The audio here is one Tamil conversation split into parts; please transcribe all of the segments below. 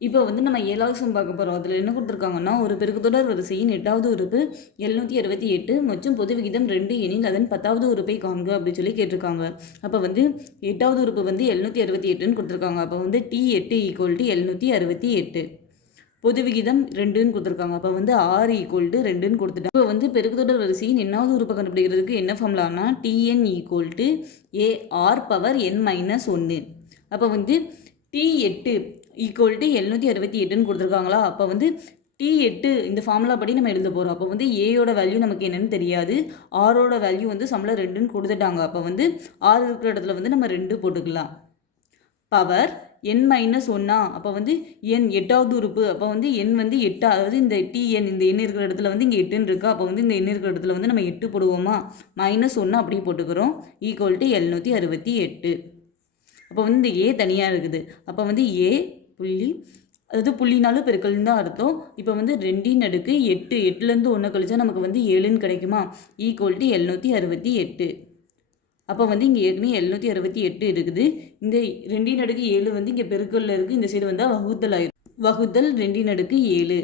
இப்போ வந்து நம்ம 7வது சம் பார்க்க போகிறோம். அதில் என்ன கொடுத்துருக்காங்கன்னா, ஒரு பெருக்குத்தொடர் வரிசையின் 8வது உறுப்பு 768 மற்றும் பொது விகிதம் 2 எனில் அதன் 10வது உறுப்பை காண்க அப்படின்னு சொல்லி கேட்டிருக்காங்க. அப்போ வந்து 8வது உறுப்பு வந்து 768ன்னு கொடுத்துருக்காங்க. அப்போ வந்து T8 = 768. பொது விகிதம் 2ன்னு கொடுத்துருக்காங்க. அப்போ வந்து R = 2ன்னு கொடுத்துட்டாங்க. இப்போ வந்து பெருக்குத்தொடர் வரிசையின் என்னாவது உறுப்பை கண்டுபிடிக்கிறதுக்கு என்ன ஃபார்முலானா Tn = AR⁻n-1. அப்போ வந்து T8 = 768ன்னு கொடுத்துருக்காங்களா. அப்போ வந்து T8 இந்த ஃபார்முலா படி நம்ம எழுத போகிறோம். அப்போ வந்து ஏயோட வேல்யூ நமக்கு என்னென்னு தெரியாது. ஆரோட வேல்யூ வந்து சம்மில் 2ன்னு கொடுத்துட்டாங்க. அப்போ வந்து ஆர் இருக்கிற இடத்துல வந்து நம்ம 2 போட்டுக்கலாம். Power n-1. அப்போ வந்து n 8வது உறுப்பு. அப்போ வந்து n வந்து 8, அதாவது இந்த Tn இந்த எண் இருக்கிற இடத்துல வந்து இங்கே 8ன்னு இருக்கா. அப்போ வந்து இந்த எண் இருக்கிற இடத்துல வந்து நம்ம 8 போடுவோமா, -1 அப்படியே போட்டுக்கிறோம். = 768. அப்போ வந்து இந்த ஏ தனியாக இருக்குது. அப்போ வந்து ஏ புள்ளி, அதாவது புள்ளினாலும் பெருக்கல்னு தான் அர்த்தம். இப்போ வந்து 2 அடுக்கு 8, 8லேருந்து 1 கழிச்சா நமக்கு வந்து 7ன்னு கிடைக்குமா, = 768. அப்போ வந்து இங்கே ஏற்கனவே 768 இருக்குது. இந்த 2 அடுக்கு 7 வந்து இங்கே பெருக்கல்ல இருக்குது. இந்த சைடு வந்தால் வகுத்தல் ஆயிரும். வகுத்தல் 2 அடுக்கு 7.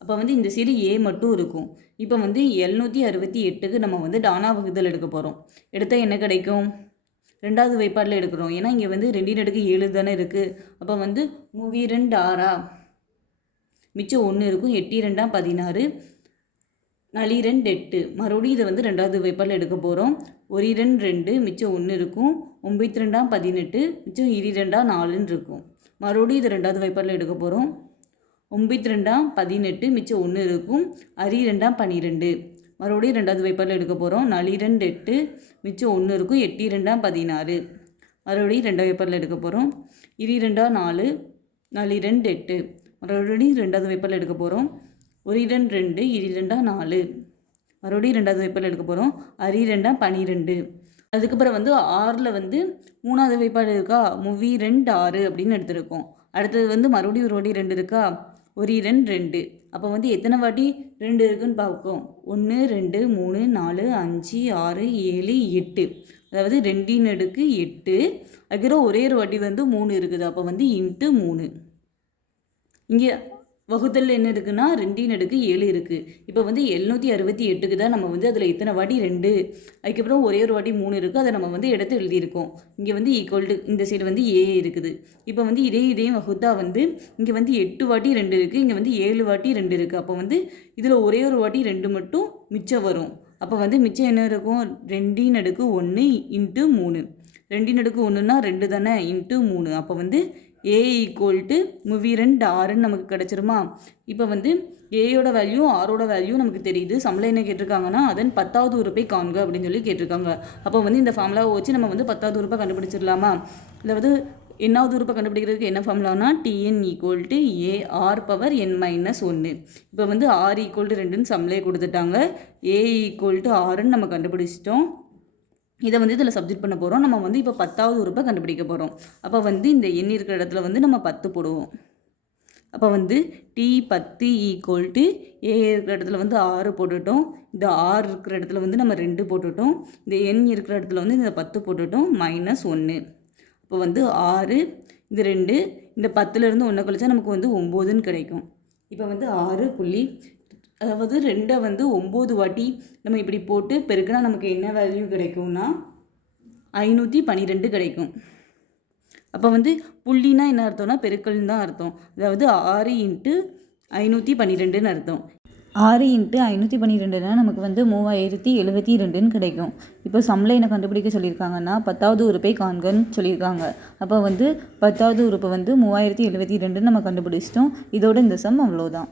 அப்போ வந்து இந்த சைடு ஏ மட்டும் இருக்கும். இப்போ வந்து 768க்கு நம்ம வந்து டானா வகுத்தல் எடுக்க போகிறோம். எடுத்தால் என்ன கிடைக்கும், 2வது வைப்பாட்டில் எடுக்கிறோம். ஏன்னா இங்கே வந்து 2 அடுக்கு 7 தானே இருக்குது. அப்போ வந்து 3 6 மிச்சம் 1 இருக்கும். 8 2 16, 4 2 8. மறுபடியும் இதை வந்து 2வது வைப்பாட்டில் எடுக்க போகிறோம். 1 2 2 மிச்சம் 1 இருக்கும். 9 2 18 மிச்சம் 2 4ன்னு இருக்கும். மறுபடியும் இதை 2வது வைப்பாட்டில் எடுக்க போகிறோம். 9 2 18 மிச்சம் 1 இருக்கும். 6 2 12. மறுபடியும் 2வது வைப்பாட்டில் எடுக்க போகிறோம். 4 2 8 மிச்சம் 1 இருக்கும். 8 2 16. மறுபடியும் 2வது வைப்பாட்டில் எடுக்க போகிறோம். 2 2 4, 4 2 8. மறுபடியும் 2வது வைப்பாட்டில் எடுக்க போகிறோம். 1 2 2, 2 4. மறுபடியும் 2வது வைப்பாட்டில் எடுக்க போகிறோம். 6 2 12. அதுக்கப்புறம் வந்து 6ல் வந்து 3வது வைப்பாடு இருக்கா, 3 2 6 அப்படின்னு எடுத்துருக்கோம். அடுத்தது வந்து மறுபடியும் ஒரு வாட்டி 2 இருக்கா, 1 2 2. அப்போ வந்து எத்தனை வாட்டி 2 இருக்குன்னு பார்ப்போம். 1 2 3 4 5 6 7 8. அதாவது 2 அடுக்கு 8. அதுக்கப்புறம் ஒரே ஒரு வாட்டி வந்து 3 இருக்குது. அப்போ வந்து × 3. இங்கே வகுத்தல் என்ன இருக்குன்னா 2 அடுக்கு 7 இருக்குது. இப்போ வந்து 768க்கு தான் நம்ம வந்து அதில் எத்தனை வாட்டி 2, அதுக்கப்புறம் ஒரே ஒரு வாட்டி 3 இருக்குது. அதை நம்ம வந்து எடுத்து எழுதியிருக்கோம். இங்கே வந்து = இந்த சைடு வந்து ஏ இருக்குது. இப்போ வந்து இதையும் வகுத்தா வந்து இங்கே வந்து 8 வாட்டி 2 இருக்குது. இங்கே வந்து 7 வாட்டி 2 இருக்குது. அப்போ வந்து இதில் ஒரே ஒரு வாட்டி 2 மட்டும் மிச்சம் வரும். அப்போ வந்து மிச்சம் என்ன இருக்கும், 2 அடுக்கு 1 × 3. 2 அடுக்கு 1ன்னா 2 தானே, × 3. அப்போ வந்து A = 3 6ன்னு நமக்கு கிடச்சிருமா. இப்போ வந்து ஏயோட வேல்யூ ஆரோட வேல்யூ நமக்கு தெரியுது. சம்பளம் என்ன கேட்டிருக்காங்கன்னா அதன் 10வது உறுப்பை காண்க அப்படின்னு சொல்லி கேட்டிருக்காங்க. அப்போ வந்து இந்த ஃபார்முலாவை வச்சு நம்ம வந்து 10வது உறுப்பை கண்டுபிடிச்சிடலாமா. அதாவது என்னாவது உறுப்பை கண்டுபிடிக்கிறதுக்கு என்ன ஃபார்முலானா Tn = AR⁻n-1. இப்போ வந்து R = 2ன்னு சம்பளே கொடுத்துட்டாங்க. A = 6ன்னு நம்ம கண்டுபிடிச்சிட்டோம். இதை வந்து இதில் சப்ஜெக்ட் பண்ண போகிறோம். நம்ம வந்து இப்போ 10வது உறுப்பை கண்டுபிடிக்க போகிறோம். அப்போ வந்து இந்த எண் இருக்கிற இடத்துல வந்து நம்ம 10 போடுவோம். அப்போ வந்து T10 = A இருக்கிற இடத்துல வந்து 6 போட்டுட்டோம். இந்த R இருக்கிற இடத்துல வந்து நம்ம 2 போட்டுட்டோம். இந்த எண் இருக்கிற இடத்துல வந்து இந்த 10 போட்டுட்டோம். -1. அப்போ வந்து 6, இந்த 2, இந்த 10லேருந்து 1 கழிச்சா நமக்கு வந்து 9ன்னு கிடைக்கும். இப்போ வந்து 6 புள்ளி, அதாவது 2 வந்து 9 வாட்டி நம்ம இப்படி போட்டு பெருக்கினா நமக்கு என்ன வேல்யூ கிடைக்கும்னா 512 கிடைக்கும். அப்போ வந்து புள்ளினா என்ன அர்த்தம்னா பெருக்கல்னு தான் அர்த்தம். அதாவது 6 × 512ன்னு அர்த்தம். 6 × 512னா நமக்கு வந்து 3072ன்னு கிடைக்கும். இப்போ சம்மில் என்ன கண்டுபிடிக்க சொல்லியிருக்காங்கன்னா 10வது உறுப்பை காண்கன்னு சொல்லியிருக்காங்க. அப்போ வந்து 10வது உறுப்பு வந்து 3072ன்னு நம்ம கண்டுபிடிச்சிட்டோம். இதோட இந்த சம் அவ்வளோதான்.